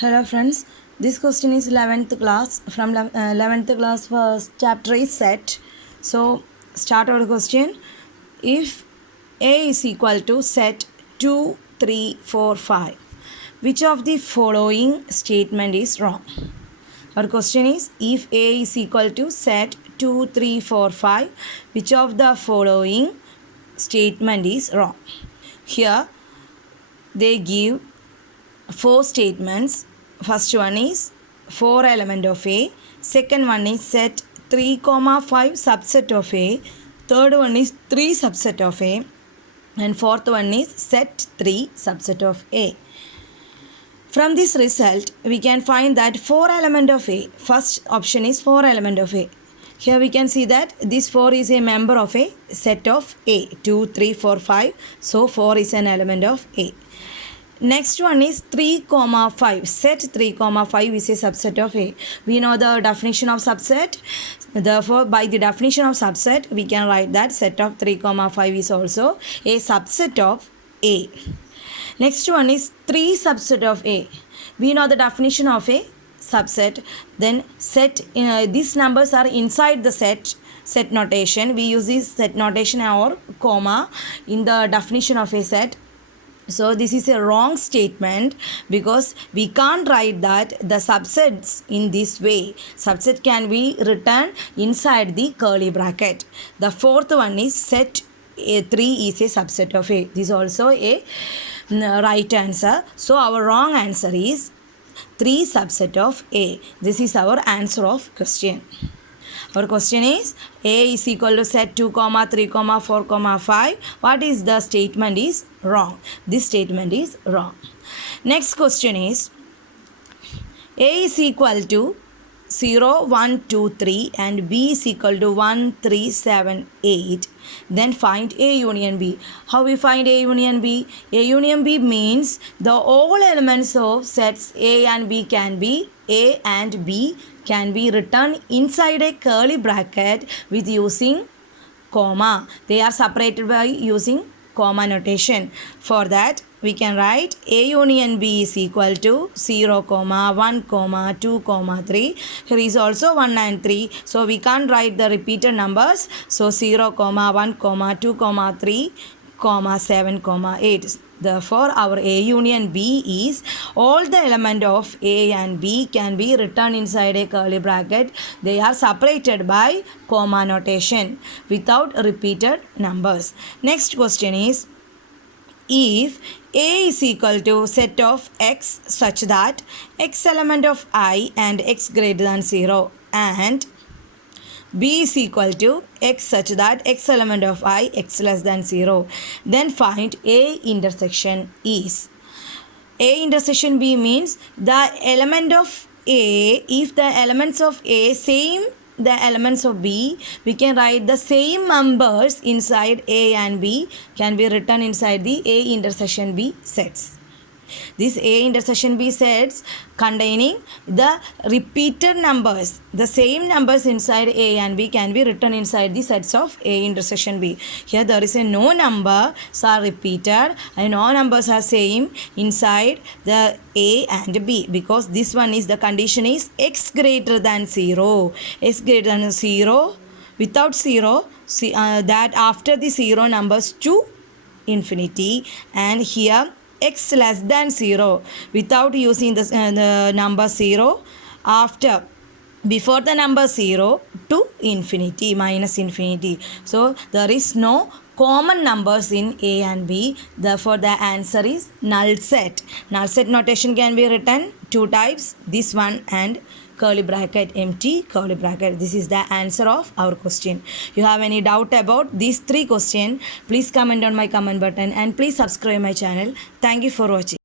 Hello friends, this question is 11th class from 11th class first chapter is set. So start our question. If A is equal to set 2, 3, 4, 5, which of the following statement is wrong? Our question is if A is equal to set 2, 3, 4, 5, which of the following statement is wrong? Here they give four statements. First one is 4 element of A. Second one is set 3, 5 subset of A. Third one is 3 subset of A. And fourth one is set 3 subset of A. From this result, we can find that 4 element of A. First option is 4 element of A. Here we can see that this 4 is a member of a set of A. 2, 3, 4, 5. So 4 is an element of A. Next one is 3, 5. Set 3, 5 is a subset of A. We know the definition of subset. Therefore, by the definition of subset, we can write that set of 3, 5 is also a subset of A. Next one is 3 subset of A. We know the definition of a subset. Then set, these numbers are inside the set notation. We use this set notation or comma in the definition of a set. So this is a wrong statement because we can't write that the subsets in this way. Subset can be written inside the curly bracket. The fourth one is set A 3 is a subset of A. This is also a right answer. So our wrong answer is 3 subset of A. This is our answer of question. Our question is A is equal to set 2, 3, 4, 5. What is the statement is wrong? This statement is wrong. Next question is A is equal to 0, 1, 2, 3 and B is equal to 1, 3, 7, 8. Then find A union B. How we find A union B? A union B means the all elements of sets A and B can be A and B can be written inside a curly bracket with using comma. They are separated by using comma notation. For that, we can write A union B is equal to 0, 1, 2, 3. Here is also 1 and 3. So we can't write the repeated numbers. So 0, 1, 2, 3, 7, 8. Therefore, our A union B is all the element of A and B can be written inside a curly bracket. They are separated by comma notation without repeated numbers. Next question is if A is equal to set of X such that X element of I and X greater than 0 and B is equal to X such that X element of I X less than 0. Then find A intersection is. A intersection B means the element of A, if the elements of A same the elements of B, we can write the same numbers inside A and B can be written inside the A intersection B sets. This A intersection B sets containing the repeated numbers. The same numbers inside A and B can be written inside the sets of A intersection B. Here there is a no numbers are repeated and no numbers are same inside the A and B because this one is the condition is X greater than 0. X greater than 0 without 0 that after the 0 numbers to infinity and here X less than 0 without using the number 0 after before the number 0 to infinity minus infinity. So there is no common numbers in A and B. Therefore the answer is null set. Null set notation can be written two types, this one and curly bracket, empty curly bracket. This is the answer of our question. You have any doubt about these three questions, please comment on my comment button and please subscribe my channel. Thank you for watching.